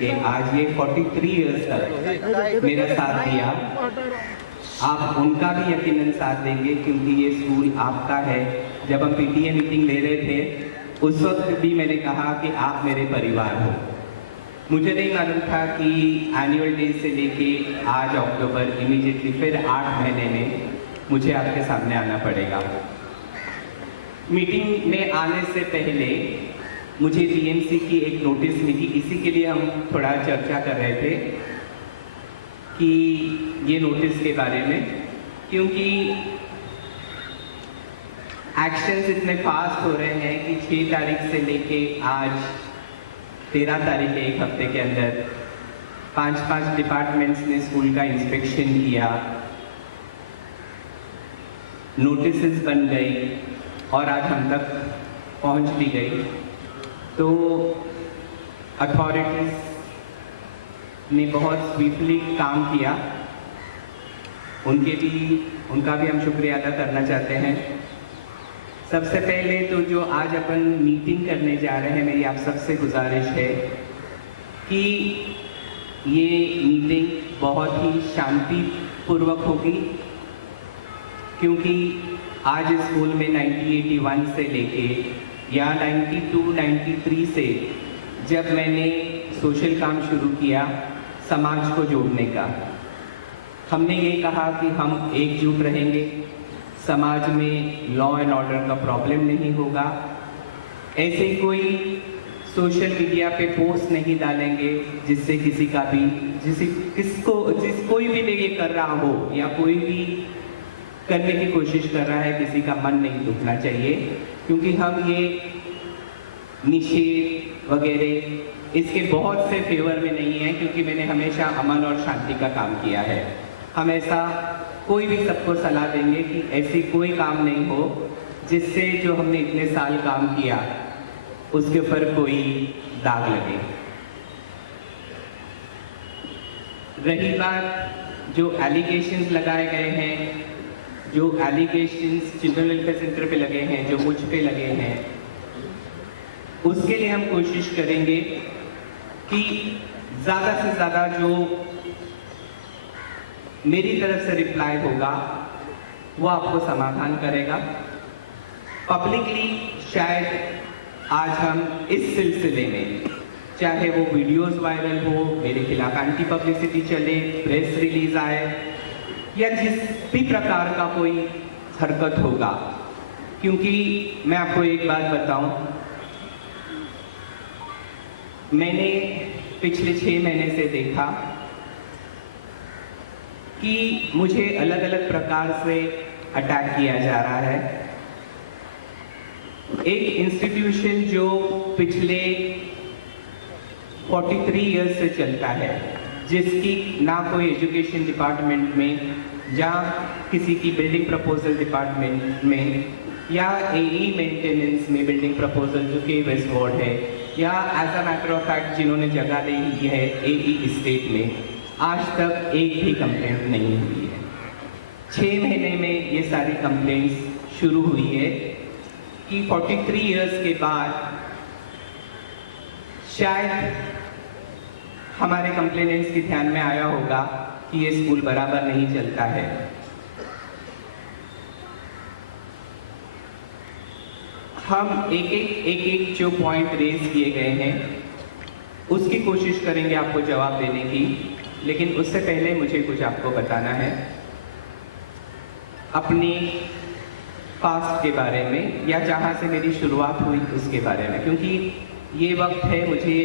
कि आज ये 43 इयर्स तक मेरा साथ दिया, आप उनका भी यकीनन साथ देंगे क्योंकि ये स्कूल आपका है। जब हम पीटीए मीटिंग ले रहे थे उस वक्त भी मैंने कहा कि आप मेरे परिवार हो। मुझे नहीं मालूम था कि एनुअल डे से लेके आज अक्टूबर इमीडिएटली फिर 8 महीने में मुझे आपके सामने आना पड़ेगा। मीटिंग में आने से पहले मुझे बीएमसी की एक नोटिस मिली, इसी के लिए हम थोड़ा चर्चा कर रहे थे कि ये नोटिस के बारे में, क्योंकि एक्शंस इतने फास्ट हो रहे हैं कि 6 तारीख से लेके आज 13 तारीख है, एक हफ्ते के अंदर 5 डिपार्टमेंट्स ने स्कूल का इंस्पेक्शन किया, नोटिसेस बन गई और आज हम तक पहुंच भी गई। तो अथॉरिटीज़ ने बहुत स्वीटली काम किया, उनका भी हम शुक्रिया अदा करना चाहते हैं। सबसे पहले तो जो आज अपन मीटिंग करने जा रहे हैं, मेरी आप सबसे गुजारिश है कि ये मीटिंग बहुत ही शांतिपूर्वक होगी, क्योंकि आज स्कूल में 1981 से लेके या 92-93 से जब मैंने सोशल काम शुरू किया समाज को जोड़ने का, हमने ये कहा कि हम एकजुट रहेंगे, समाज में लॉ एंड ऑर्डर का प्रॉब्लम नहीं होगा, ऐसे कोई सोशल मीडिया पे पोस्ट नहीं डालेंगे जिससे किसी का भी कोई भी ये कर रहा हो या कोई भी करने की कोशिश कर रहा है, किसी का मन नहीं दुखना चाहिए। क्योंकि हम ये निषेध वगैरह इसके बहुत से फेवर में नहीं है, क्योंकि मैंने हमेशा अमन और शांति का काम किया है। हम ऐसा कोई भी सबको सलाह देंगे कि ऐसी कोई काम नहीं हो जिससे जो हमने इतने साल काम किया उसके ऊपर कोई दाग लगे। रही बात जो एलिगेशंस लगाए गए हैं, जो एलिगेशंस चिल्ड्रन वेलफेयर सेंटर पे लगे हैं, जो मुझ पे लगे हैं, उसके लिए हम कोशिश करेंगे कि ज़्यादा से ज़्यादा जो मेरी तरफ से रिप्लाई होगा वो आपको समाधान करेगा। पब्लिकली शायद आज हम इस सिलसिले में, चाहे वो वीडियोस वायरल हो, मेरे खिलाफ एंटी पब्लिसिटी चले, प्रेस रिलीज आए या जिस भी प्रकार का कोई हरकत होगा, क्योंकि मैं आपको एक बात बताऊं, मैंने पिछले 6 महीने से देखा कि मुझे अलग अलग प्रकार से अटैक किया जा रहा है। एक इंस्टीट्यूशन जो पिछले 43 इयर्स से चलता है, जिसकी ना कोई एजुकेशन डिपार्टमेंट में या किसी की बिल्डिंग प्रपोजल डिपार्टमेंट में या एई मेंटेनेंस में बिल्डिंग प्रपोजल जो कि वेस्ट वार्ड है, या as a matter of fact जिन्होंने जगह ली है एई स्टेट में, आज तक एक भी कंप्लेंट नहीं हुई है। 6 महीने में ये सारी कंप्लेंट्स शुरू हुई है कि 43 इयर्स के बाद शायद हमारे कंप्लेनेंट्स के ध्यान में आया होगा कि ये स्कूल बराबर नहीं चलता है। हम एक जो पॉइंट रेज किए गए हैं उसकी कोशिश करेंगे आपको जवाब देने की, लेकिन उससे पहले मुझे कुछ आपको बताना है अपनी पास्ट के बारे में, या जहाँ से मेरी शुरुआत हुई उसके बारे में, क्योंकि ये वक्त है मुझे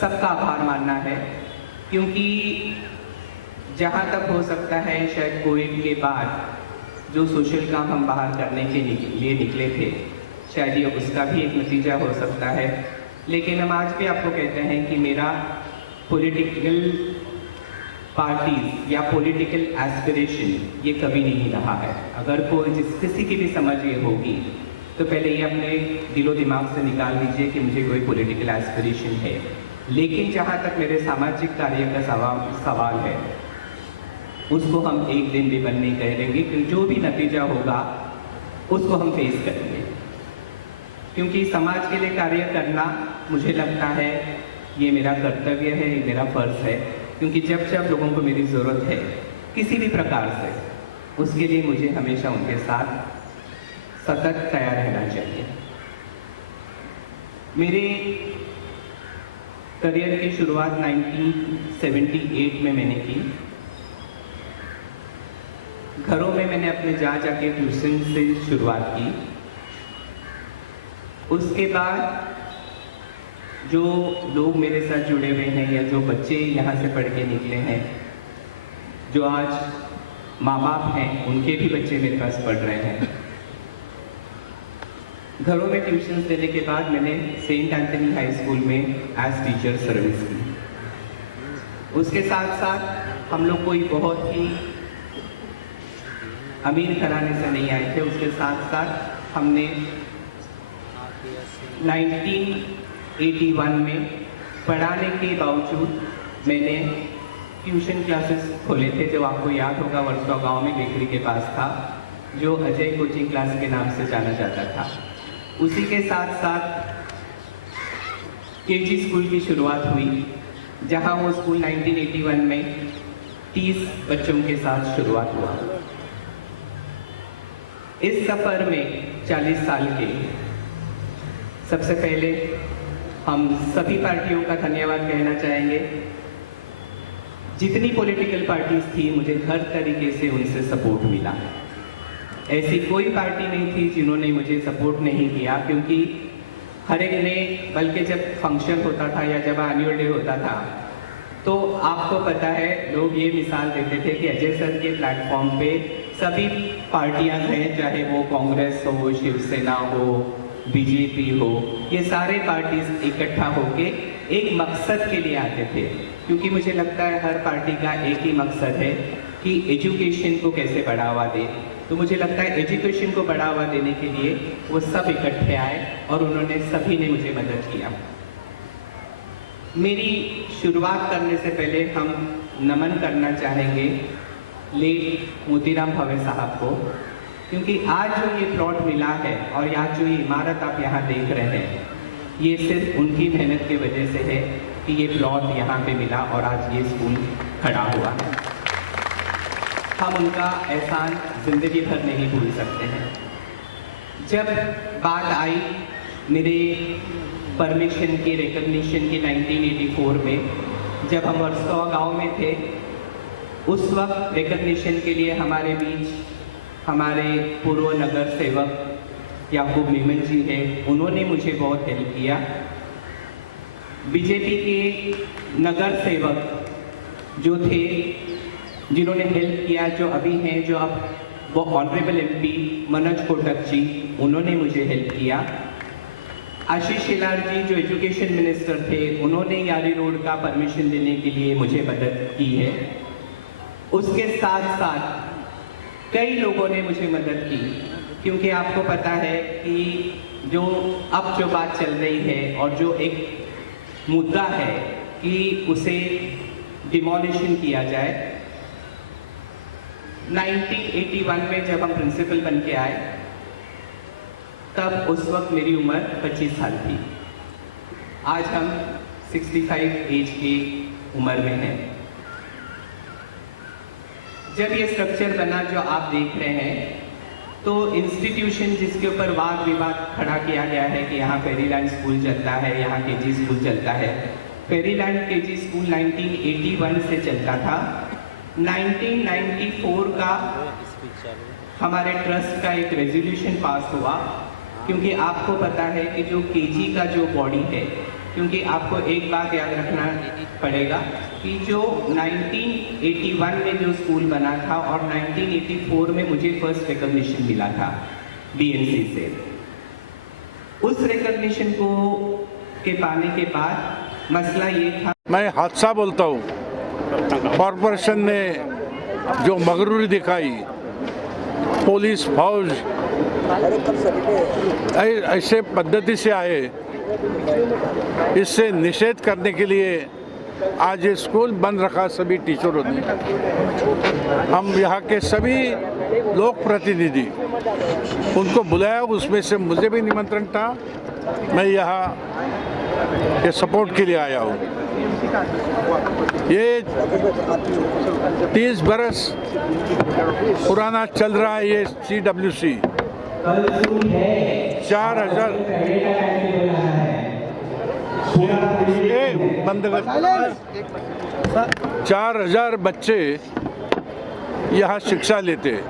सबका आभार मानना है। क्योंकि जहाँ तक हो सकता है शायद कोविड के बाद जो सोशल काम हम बाहर करने के लिए निकले थे, शायद ये उसका भी एक नतीजा हो सकता है। लेकिन हम आज भी आपको कहते हैं कि मेरा पॉलिटिकल पार्टीज या पॉलिटिकल एस्पिरेशन ये कभी नहीं रहा है। अगर कोई किसी की भी समझ ये होगी तो पहले ये अपने दिलो दिमाग से निकाल दीजिए कि मुझे कोई पॉलिटिकल एस्पिरेशन है। लेकिन जहाँ तक मेरे सामाजिक कार्य का सवाल है, उसको हम एक दिन भी बंद नहीं करेंगे, क्योंकि जो भी नतीजा होगा उसको हम फेस करेंगे। क्योंकि समाज के लिए कार्य करना मुझे लगता है ये मेरा कर्तव्य है, ये मेरा फ़र्ज़ है, क्योंकि जब जब लोगों को मेरी ज़रूरत है किसी भी प्रकार से, उसके लिए मुझे हमेशा उनके साथ सतत तैयार रहना चाहिए। मेरे करियर की शुरुआत 1978 में मैंने की। घरों में मैंने अपने जाके ट्यूशन से शुरुआत की। उसके बाद जो लोग मेरे साथ जुड़े हुए हैं या जो बच्चे यहाँ से पढ़ के निकले हैं, जो आज माँ बाप हैं, उनके भी बच्चे मेरे पास पढ़ रहे हैं। घरों में ट्यूशन देने के बाद मैंने सेंट एंथनी हाई स्कूल में एज टीचर सर्विस की। उसके साथ साथ हम लोग कोई बहुत ही अमीर घराने से नहीं आए थे। उसके साथ साथ हमने 1981 में पढ़ाने के बावजूद मैंने ट्यूशन क्लासेस खोले थे, जो आपको याद होगा वर्सोवा गांव में बेकरी के पास था, जो अजय कोचिंग क्लास के नाम से जाना जाता था। उसी के साथ साथ केजी स्कूल की शुरुआत हुई, जहां वो स्कूल 1981 में 30 बच्चों के साथ शुरुआत हुआ। इस सफ़र में 40 साल के सबसे पहले हम सभी पार्टियों का धन्यवाद कहना चाहेंगे। जितनी पॉलिटिकल पार्टीज थी, मुझे हर तरीके से उनसे सपोर्ट मिला। ऐसी कोई पार्टी नहीं थी जिन्होंने मुझे सपोर्ट नहीं किया, क्योंकि हर एक ने, बल्कि जब फंक्शन होता था या जब एनुअल डे होता था, तो आपको पता है लोग ये मिसाल देते थे कि अजय सर के प्लेटफॉर्म पे सभी पार्टियां हैं, चाहे वो कांग्रेस हो, शिवसेना हो, बीजेपी हो, ये सारे पार्टीज इकट्ठा होके एक मकसद के लिए आते थे। क्योंकि मुझे लगता है हर पार्टी का एक ही मकसद है कि एजुकेशन को कैसे बढ़ावा दे। तो मुझे लगता है एजुकेशन को बढ़ावा देने के लिए वो सब इकट्ठे आए और उन्होंने सभी ने मुझे मदद किया। मेरी शुरुआत करने से पहले हम नमन करना चाहेंगे लेट मोतीराम भावे साहब को, क्योंकि आज जो ये प्लॉट मिला है और आज जो ये इमारत आप यहाँ देख रहे हैं, ये सिर्फ उनकी मेहनत की वजह से है कि ये प्लॉट यहाँ पे मिला और आज ये स्कूल खड़ा हुआ है। हम उनका एहसान जिंदगी भर नहीं भूल सकते हैं। जब बात आई मेरे परमिशन की, रिकॉग्निशन की 1984 में, जब हम वर्सोवा गांव में थे, उस वक्त रिकॉग्निशन के लिए हमारे बीच हमारे पूर्व नगर सेवक याकूब मीमन जी है, उन्होंने मुझे बहुत हेल्प किया। बीजेपी के नगर सेवक जो थे, जिन्होंने हेल्प किया, जो अभी हैं, जो अब वो ऑनरेबल एमपी मनोज कोटक जी, उन्होंने मुझे हेल्प किया। आशीष शेलार जी जो एजुकेशन मिनिस्टर थे, उन्होंने यारी रोड का परमिशन देने के लिए मुझे मदद की है। उसके साथ साथ कई लोगों ने मुझे मदद की, क्योंकि आपको पता है कि जो अब जो बात चल रही है और जो एक मुद्दा है कि उसे डिमोलिशन किया जाए। 1981 में जब हम प्रिंसिपल बन के आए, तब उस वक्त मेरी उम्र 25 साल थी। आज हम 65 एज की उम्र में हैं। जब ये स्ट्रक्चर बना जो आप देख रहे हैं, तो इंस्टीट्यूशन जिसके ऊपर वाद विवाद खड़ा किया गया है कि यहाँ फेरीलैंड स्कूल चलता है, यहाँ केजी स्कूल चलता है। फेरीलैंड केजी स्कूल 1981 से चलता था। 1994 का हमारे ट्रस्ट का एक रेजोल्यूशन पास हुआ, क्योंकि आपको पता है कि जो केजी का जो बॉडी है, क्योंकि आपको एक बात याद रखना पड़ेगा कि जो 1981 में जो स्कूल बना था और 1984 में मुझे फर्स्ट रिकॉग्निशन मिला था बीएनसी से, उस रिकॉग्निशन को के पाने के बाद मसला ये था। मैं हादसा बोलता हूँ। कॉरपोरेशन ने जो मगरूरी दिखाई, पुलिस फौज ऐसे पद्धति से आए, इससे निषेध करने के लिए आज ये स्कूल बंद रखा सभी टीचरों ने। हम यहाँ के सभी लोक प्रतिनिधि उनको बुलाया, उसमें से मुझे भी निमंत्रण था। मैं यहाँ के सपोर्ट के लिए आया हूँ। ये 30 बरस पुराना चल रहा है ये CWC। 4,000 बच्चे यहाँ शिक्षा लेते हैं।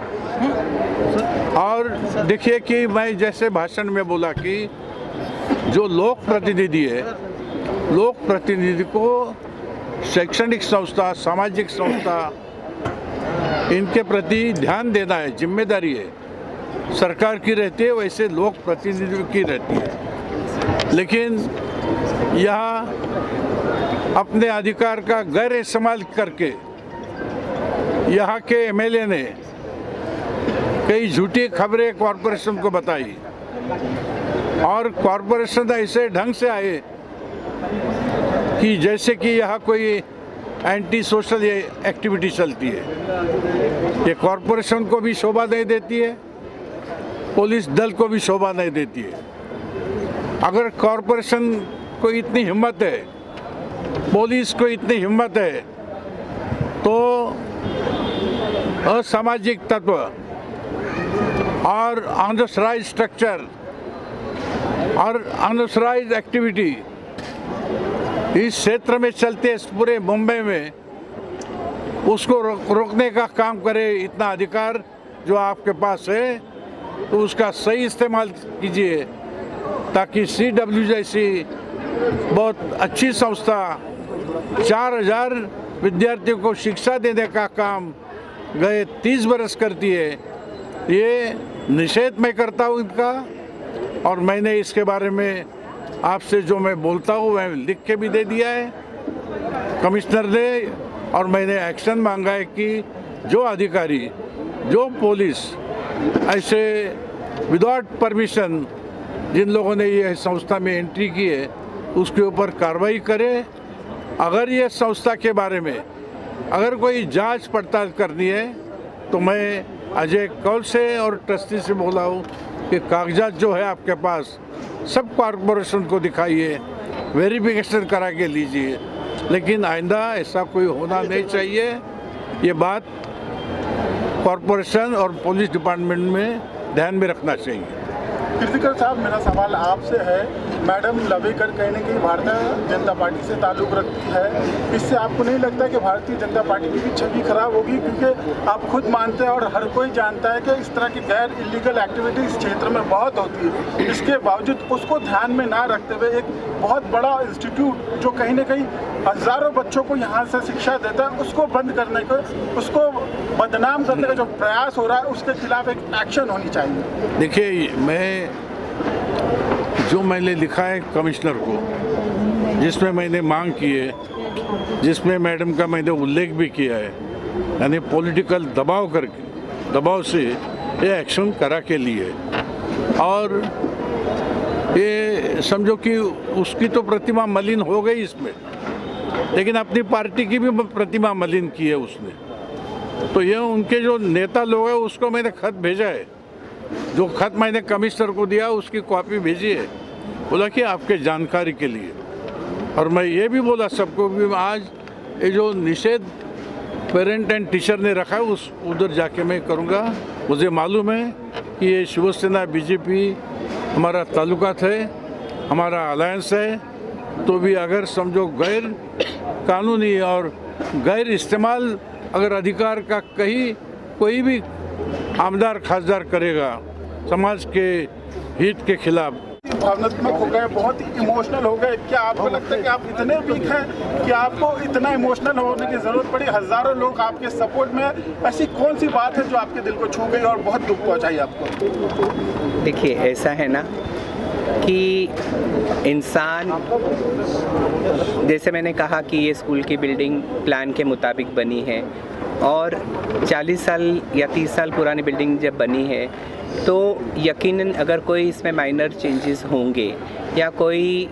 और देखिए कि मैं जैसे भाषण में बोला कि जो लोक प्रतिनिधि है, लोक प्रतिनिधि को शैक्षणिक संस्था, सामाजिक संस्था, इनके प्रति ध्यान देना है, जिम्मेदारी है। सरकार की रहती है, वैसे लोक प्रतिनिधि की रहती है। लेकिन यहाँ अपने अधिकार का गैर इस्तेमाल करके यहाँ के MLA ने कई झूठी खबरें कॉरपोरेशन को बताई और कॉरपोरेशन ऐसे ढंग से आए कि जैसे कि यहाँ कोई एंटी सोशल एक्टिविटी चलती है। ये कॉरपोरेशन को भी शोभा नहीं देती है, पुलिस दल को भी शोभा नहीं देती है। अगर कॉरपोरेशन को इतनी हिम्मत है, पुलिस को इतनी हिम्मत है, तो असामाजिक तत्व और अनऑथराइज्ड स्ट्रक्चर और अनऑथराइज्ड एक्टिविटी इस क्षेत्र में चलते इस पूरे मुंबई में, उसको रोकने का काम करे। इतना अधिकार जो आपके पास है तो उसका सही इस्तेमाल कीजिए, ताकि CW जैसी बहुत अच्छी संस्था 4,000 विद्यार्थियों को शिक्षा देने का काम गए 30 बरस करती है। ये निषेध मैं करता हूँ इनका, और मैंने इसके बारे में आपसे जो मैं बोलता हूँ वह लिख के भी दे दिया है कमिश्नर ने, और मैंने एक्शन मांगा है कि जो अधिकारी, जो पुलिस ऐसे विदाउट परमिशन जिन लोगों ने ये संस्था में एंट्री की है उसके ऊपर कार्रवाई करे। अगर ये संस्था के बारे में अगर कोई जांच पड़ताल करनी है तो मैं अजय कौल से और ट्रस्टी से बोला हूँ कि कागजात जो है आपके पास सब कॉरपोरेशन को दिखाइए, वेरिफिकेशन करा के लीजिए। लेकिन आइंदा ऐसा कोई होना नहीं चाहिए। ये बात कॉरपोरेशन और पुलिस डिपार्टमेंट में ध्यान में रखना चाहिए। कीर्तिकर साहब, मेरा सवाल आपसे है। मैडम लवेकर कहीं ना कहीं भारतीय जनता पार्टी से ताल्लुक़ रखती है, इससे आपको नहीं लगता कि भारतीय जनता पार्टी की भी छवि खराब होगी? क्योंकि आप खुद मानते हैं और हर कोई जानता है कि इस तरह की गैर इलीगल एक्टिविटी इस क्षेत्र में बहुत होती है। इसके बावजूद उसको ध्यान में ना रखते हुए एक बहुत बड़ा इंस्टीट्यूट जो कहीं ना कहीं हज़ारों बच्चों को यहाँ से शिक्षा देता है, उसको बंद करने को, उसको बदनाम करने का जो प्रयास हो रहा है, उसके खिलाफ एक एक्शन होनी चाहिए। देखिए, जो मैंने लिखा है कमिश्नर को, जिसमें मैंने मांग की है, जिसमें मैडम का मैंने उल्लेख भी किया है, यानी पॉलिटिकल दबाव से ये एक्शन करा के लिए, और ये समझो कि उसकी तो प्रतिमा मलिन हो गई इसमें, लेकिन अपनी पार्टी की भी प्रतिमा मलिन की है उसने। तो ये उनके जो नेता लोग हैं उसको मैंने खत भेजा है, जो खत मैंने कमिश्नर को दिया उसकी कॉपी भेजी है, बोला कि आपके जानकारी के लिए। और मैं ये भी बोला सबको भी आज ये जो निषेध पेरेंट एंड टीचर ने रखा है उस उधर जाके मैं करूँगा। मुझे मालूम है कि ये शिवसेना BJP हमारा ताल्लुकात है, हमारा अलायंस है, तो भी अगर समझो गैर कानूनी और गैर इस्तेमाल अगर अधिकार का कहीं कोई भी आमदार खासदार करेगा समाज के हित के खिलाफ। भावनात्मक हो गए, बहुत ही इमोशनल हो गए। क्या आपको लगता है कि आप इतने वीक हैं कि आपको इतना इमोशनल होने की ज़रूरत पड़ी? हज़ारों लोग आपके सपोर्ट में, ऐसी कौन सी बात है जो आपके दिल को छू गई और बहुत दुख पहुंचाई आपको? देखिए, ऐसा है ना कि इंसान, जैसे मैंने कहा कि ये स्कूल की बिल्डिंग प्लान के मुताबिक बनी है और 40 साल या 30 साल पुरानी बिल्डिंग जब बनी है तो यकीनन अगर कोई इसमें माइनर चेंजेस होंगे या कोई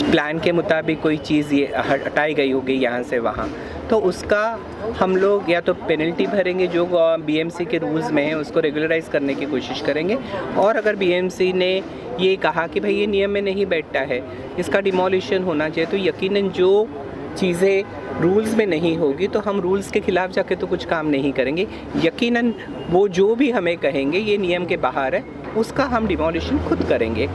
प्लान के मुताबिक कोई चीज़ ये हटाई गई होगी यहाँ से वहाँ, तो उसका हम लोग या तो पेनल्टी भरेंगे जो बीएमसी के रूल्स में है, उसको रेगुलराइज करने की कोशिश करेंगे। और अगर बीएमसी ने ये कहा कि भाई ये नियम में नहीं बैठता है, इसका डिमोलिशन होना चाहिए, तो यकीनन जो चीज़ें रूल्स में नहीं होगी तो हम रूल्स के ख़िलाफ़ जाके तो कुछ काम नहीं करेंगे। यकीनन वो जो भी हमें कहेंगे ये नियम के बाहर है, उसका हम डिमोलिशन खुद करेंगे।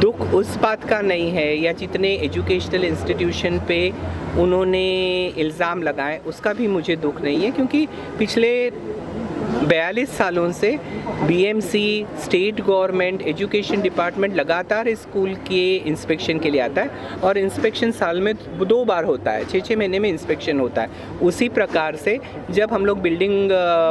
दुख उस बात का नहीं है, या जितने एजुकेशनल इंस्टीट्यूशन पे उन्होंने इल्ज़ाम लगाए उसका भी मुझे दुख नहीं है, क्योंकि पिछले 42 सालों से BMC, state government, education department लगातार स्कूल के इंस्पेक्शन के लिए आता है, और इंस्पेक्शन साल में 2 बार होता है, 6-6 महीने में इंस्पेक्शन होता है। उसी प्रकार से जब हम लोग बिल्डिंग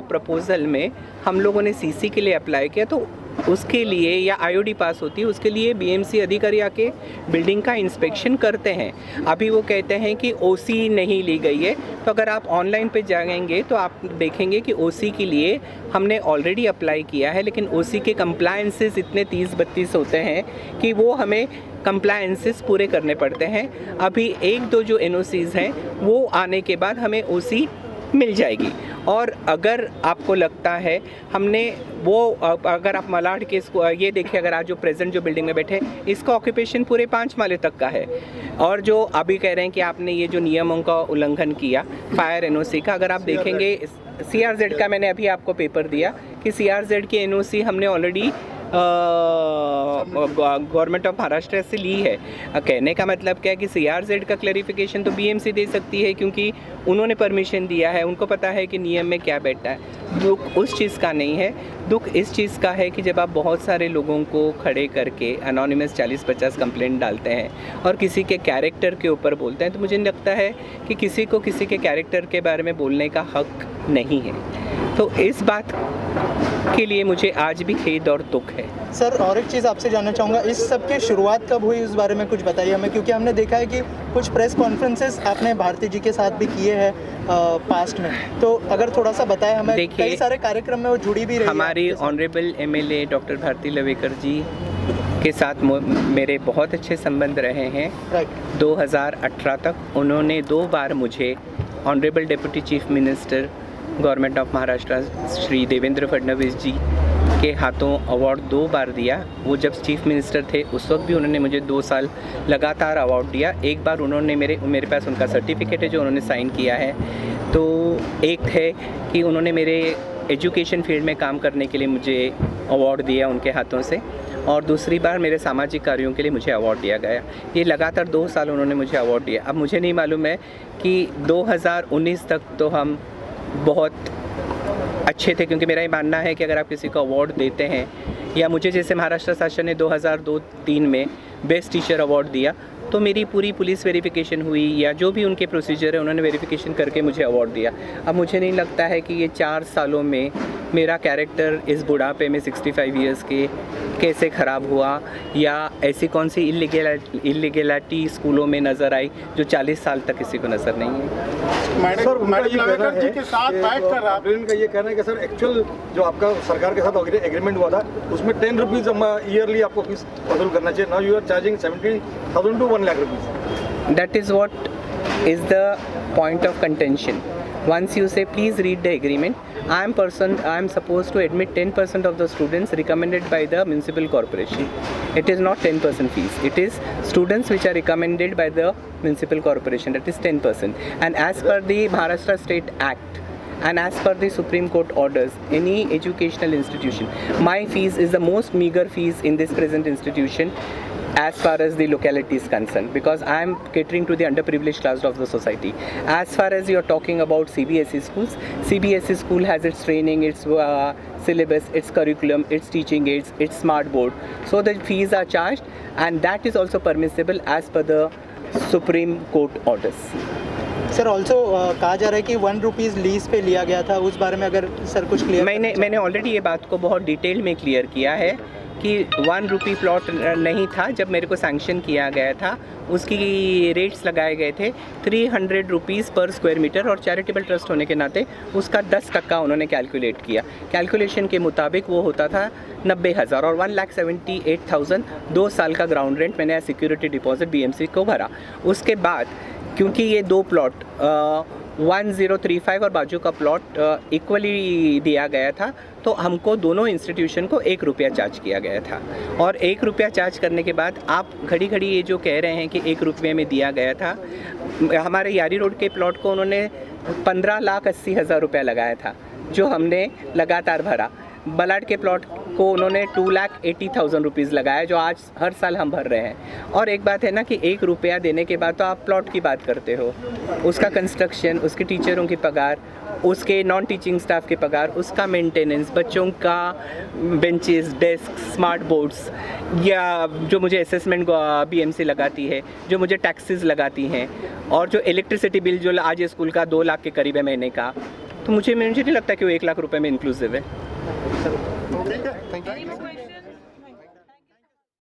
प्रपोजल में हम लोगों ने सीसी के लिए अप्लाई किया, तो उसके लिए या आईओडी पास होती है, उसके लिए बीएमसी अधिकारी आके बिल्डिंग का इंस्पेक्शन करते हैं। अभी वो कहते हैं कि ओसी नहीं ली गई है, तो अगर आप ऑनलाइन पे जाएंगे तो आप देखेंगे कि ओसी के लिए हमने ऑलरेडी अप्लाई किया है, लेकिन ओसी के कंप्लायंसेस इतने 30-32 होते हैं कि वो हमें कंप्लायंसेस पूरे करने पड़ते हैं। अभी 1-2 जो एनओसीज़ हैं वो आने के बाद हमें ओसी मिल जाएगी। और अगर आपको लगता है हमने वो, अगर आप मलाड के ये देखिए, अगर आज जो प्रेजेंट जो बिल्डिंग में बैठे, इसका ऑक्यूपेशन पूरे 5 माले तक का है, और जो अभी कह रहे हैं कि आपने ये जो नियमों का उल्लंघन किया फायर एनओसी का, अगर आप देखेंगे सीआरजेड का, मैंने अभी आपको पेपर दिया कि सीआरजेड की एनओसी हमने ऑलरेडी गवर्नमेंट ऑफ महाराष्ट्र से ली है। कहने का मतलब क्या है कि सीआरजेड का क्लैरिफिकेशन तो बीएमसी दे सकती है, क्योंकि उन्होंने परमिशन दिया है, उनको पता है कि नियम में क्या बैठता है। दुख उस चीज़ का नहीं है, दुख इस चीज़ का है कि जब आप बहुत सारे लोगों को खड़े करके अनोनिमस 40-50 कंप्लेंट डालते हैं और किसी के कैरेक्टर के ऊपर बोलते हैं, तो मुझे लगता है कि किसी को किसी के कैरेक्टर के बारे में बोलने का हक नहीं है। तो इस बात के लिए मुझे आज भी खेद और दुख है। सर, और एक चीज़ आपसे जानना चाहूँगा, इस सब की शुरुआत कब हुई उस बारे में कुछ बताइए हमें, क्योंकि हमने देखा है कि कुछ प्रेस कॉन्फ्रेंसेस आपने भारती जी के साथ भी किए हैं पास्ट में, तो अगर थोड़ा सा बताएं हमें। कई सारे कार्यक्रम में वो जुड़ी भी रही है। हमारी honourable MLA doctor Bharati Lavekar ji के साथ मेरे बहुत अच्छे संबंध रहे हैं। 2018 तक उन्होंने 2 बार मुझे honourable deputy chief minister government of Maharashtra Shri Devendra Fadnavis ji के हाथों अवार्ड 2 बार दिया। वो जब चीफ मिनिस्टर थे उस वक्त भी उन्होंने मुझे 2 साल लगातार अवार्ड दिया। एक बार उन्होंने मेरे पास उनका सर्टिफिकेट है जो उन्होंने साइन किया है। तो एक है कि उन्होंने मेरे एजुकेशन फील्ड में काम करने के लिए मुझे अवार्ड दिया उनके हाथों से, और दूसरी बार मेरे सामाजिक कार्यों के लिए मुझे अवार्ड दिया गया। ये लगातार 2 साल उन्होंने मुझे अवार्ड दिया। अब मुझे नहीं मालूम है कि 2019 तक तो हम बहुत अच्छे थे, क्योंकि मेरा ये मानना है कि अगर आप किसी को अवार्ड देते हैं, या मुझे जैसे महाराष्ट्र शासन ने 2002-03 में बेस्ट टीचर अवार्ड दिया, तो मेरी पूरी पुलिस वेरिफिकेशन हुई, या जो भी उनके प्रोसीजर है उन्होंने वेरिफिकेशन करके मुझे अवार्ड दिया। अब मुझे नहीं लगता है कि ये 4 सालों में मेरा कैरेक्टर इस बुढ़ापे में 65 ईयर्स के कैसे ख़राब हुआ, या ऐसी कौन सी इलीगैलिटी स्कूलों में नज़र आई जो 40 साल तक किसी को नज़र नहीं है। मैडम लवेकर जी के साथ बैठकर आप का ये कहना है कि सर एक्चुअल जो आपका सरकार के साथ एग्रीमेंट हुआ था उसमें 10 रुपीज़ ईयरली आपको फीस वसूल करना चाहिए। Now you are charging 70,000 to 1 lakh rupees. That is what is the point of contention. Once you say please read the agreement, I am supposed to admit 10% of the students recommended by the municipal corporation. It is not 10% fees. It is students which are recommended by the municipal corporation. That is 10%. And as per the Maharashtra State Act, and as per the Supreme Court orders, any educational institution, my fees is the most meager fees in this present institution as far as the locality is concerned, because I am catering to the underprivileged class of the society. As far as you are talking about CBSE schools, CBSE school has its training, its syllabus, its curriculum, its teaching aids, its smart board. So the fees are charged, and that is also permissible as per the Supreme Court orders. Sir, also कहा जा रहा है कि 1 rupees lease पे लिया गया था, उस बारे में अगर सर कुछ क्लियर। मैंने ऑलरेडी ये बात को बहुत डिटेल में क्लियर किया है कि 1 रुपी प्लॉट नहीं था जब मेरे को सैंक्शन किया गया था, उसकी रेट्स लगाए गए थे 300 रुपीज़ पर स्क्वायर मीटर, और चैरिटेबल ट्रस्ट होने के नाते उसका 10% उन्होंने कैलकुलेट किया। कैलकुलेशन के मुताबिक वो होता था 90,000 और 1,78,000 2 साल का ग्राउंड रेंट मैंने सिक्योरिटी डिपॉजिट बीएमसी को भरा। उसके बाद क्योंकि ये 2 प्लॉट 1035 और बाजू का प्लॉट इक्वली दिया गया था, तो हमको दोनों इंस्टीट्यूशन को 1 रुपया चार्ज किया गया था। और 1 रुपया चार्ज करने के बाद आप घड़ी घड़ी ये जो कह रहे हैं कि 1 रुपये में दिया गया था, हमारे यारी रोड के प्लॉट को उन्होंने 15,80,000 रुपया लगाया था, जो हमने लगातार भरा। बलाड के प्लॉट को उन्होंने 2,80,000 रुपीज़ लगाया, जो आज हर साल हम भर रहे हैं। और एक बात है ना कि 1 रुपया देने के बाद तो आप प्लॉट की बात करते हो, उसका कंस्ट्रक्शन, उसके टीचरों की पगार, उसके नॉन टीचिंग स्टाफ के पगार, उसका मेंटेनेंस, बच्चों का बेंचेस, डेस्क, स्मार्ट बोर्ड्स, या जो मुझे असेसमेंट बीएमसी लगाती है, जो मुझे टैक्सेस लगाती हैं, और जो इलेक्ट्रिसिटी बिल जो आज स्कूल का 2 लाख के करीब है महीने का, तो मुझे नहीं लगता कि वो 1 लाख रुपए में इंक्लूसिव है। ठीक है, थैंक यू।